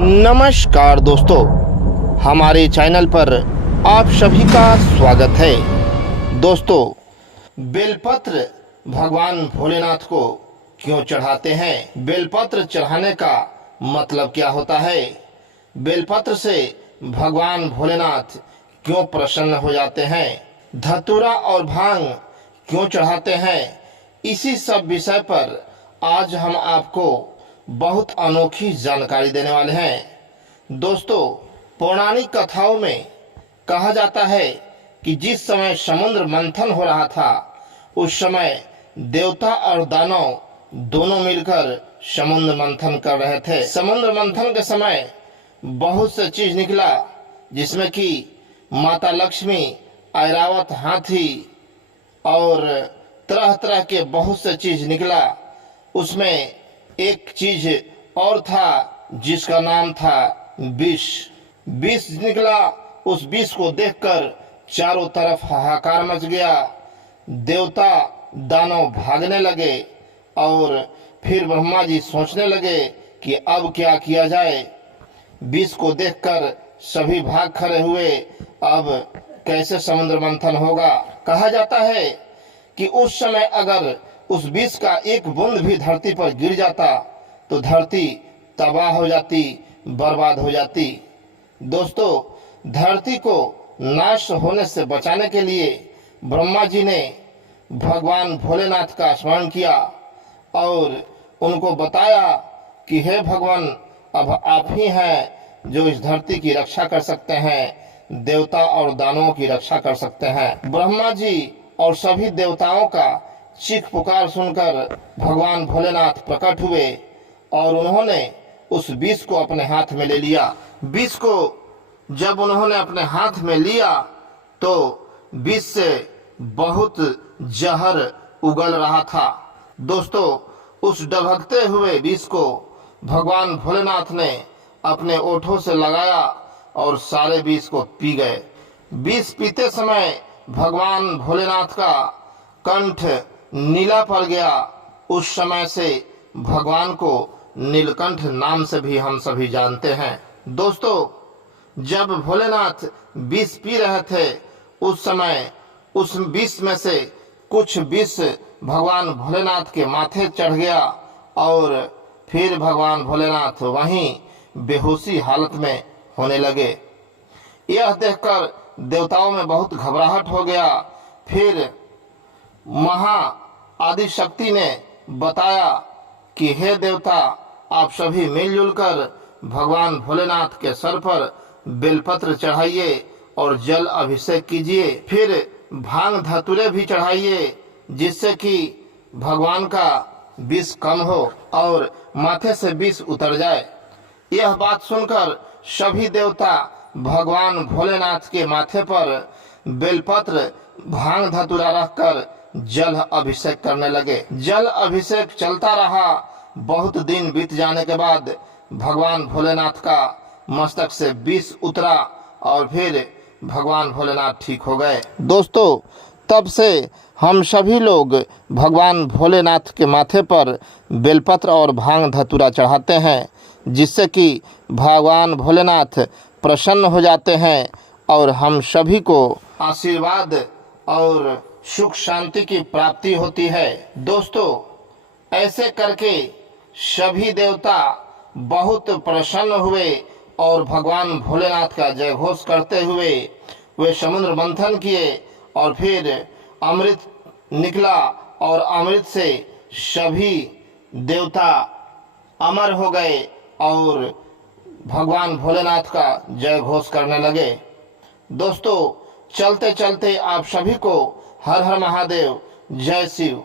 नमस्कार दोस्तों, हमारे चैनल पर आप सभी का स्वागत है। दोस्तों, बेलपत्र भगवान भोलेनाथ को क्यों चढ़ाते हैं? बेलपत्र चढ़ाने का मतलब क्या होता है? बेलपत्र से भगवान भोलेनाथ क्यों प्रसन्न हो जाते हैं? धतूरा और भांग क्यों चढ़ाते हैं? इसी सब विषय पर आज हम आपको बहुत अनोखी जानकारी देने वाले हैं। दोस्तों, पौराणिक कथाओं में कहा जाता है कि जिस समय समुद्र मंथन हो रहा था, उस समय देवता और दानव दोनों मिलकर समुद्र मंथन कर रहे थे। समुद्र मंथन के समय बहुत से चीज निकला, जिसमें कि माता लक्ष्मी, ऐरावत हाथी और तरह तरह के बहुत से चीज निकला। उसमें एक चीज और था जिसका नाम था विष। विष निकला। उस विष को देखकर चारों तरफ हाहाकार मच गया। देवता दानव भागने लगे और फिर ब्रह्मा जी सोचने लगे कि अब क्या किया जाए। विष को देखकर सभी भाग खड़े हुए। अब कैसे समुद्र मंथन होगा? कहा जाता है कि उस समय अगर उस विष का एक बूंद भी धरती पर गिर जाता तो धरती तबाह हो जाती, बर्बाद हो जाती। दोस्तों, धरती को नाश होने से बचाने के लिए ब्रह्मा जी ने भगवान भोलेनाथ का स्मरण किया और उनको बताया कि हे भगवान, अब आप ही हैं जो इस धरती की रक्षा कर सकते हैं, देवता और दानवों की रक्षा कर सकते हैं। ब्रह्मा जी और सभी देवताओं का चीख पुकार सुनकर भगवान भोलेनाथ प्रकट हुए और उन्होंने उस विष को अपने हाथ में ले लिया। विष को जब उन्होंने अपने हाथ में लिया तो विष से बहुत जहर उगल रहा था। दोस्तों, उस डबकते हुए विष को भगवान भोलेनाथ ने अपने ओठों से लगाया और सारे विष को पी गए। विष पीते समय भगवान भोलेनाथ का कंठ नीला पड़ गया। उस समय से भगवान को नीलकंठ नाम से भी हम सभी जानते हैं। दोस्तों, जब भोलेनाथ विष पी रहे थे, उस समय उस विष में से कुछ विष भगवान भोलेनाथ के माथे चढ़ गया और फिर भगवान भोलेनाथ वहीं बेहोशी हालत में होने लगे। यह देखकर देवताओं में बहुत घबराहट हो गया। फिर महा आदि शक्ति ने बताया कि हे देवता, आप सभी मिलजुल कर भगवान भोलेनाथ के सर पर बेलपत्र चढ़ाइए और जल अभिषेक कीजिए। फिर भांग धतूरे भी चढ़ाइए, जिससे कि भगवान का विष कम हो और माथे से विष उतर जाए। यह बात सुनकर सभी देवता भगवान भोलेनाथ के माथे पर बेलपत्र भांग धतूरा रखकर जल अभिषेक करने लगे। जल अभिषेक चलता रहा। बहुत दिन बीत जाने के बाद भगवान भोलेनाथ का मस्तक से विष उतरा और फिर भगवान भोलेनाथ ठीक हो गए। दोस्तों, तब से हम सभी लोग भगवान भोलेनाथ के माथे पर बेलपत्र और भांग धतूरा चढ़ाते हैं, जिससे कि भगवान भोलेनाथ प्रसन्न हो जाते हैं और हम सभी को आशीर्वाद और सुख शांति की प्राप्ति होती है। दोस्तों, ऐसे करके सभी देवता बहुत प्रसन्न हुए और भगवान भोलेनाथ का जय घोष करते हुए वे समुद्र मंथन किए और फिर अमृत निकला और अमृत से सभी देवता अमर हो गए और भगवान भोलेनाथ का जय घोष करने लगे। दोस्तों, चलते चलते आप सभी को हर हर महादेव, जय शिव।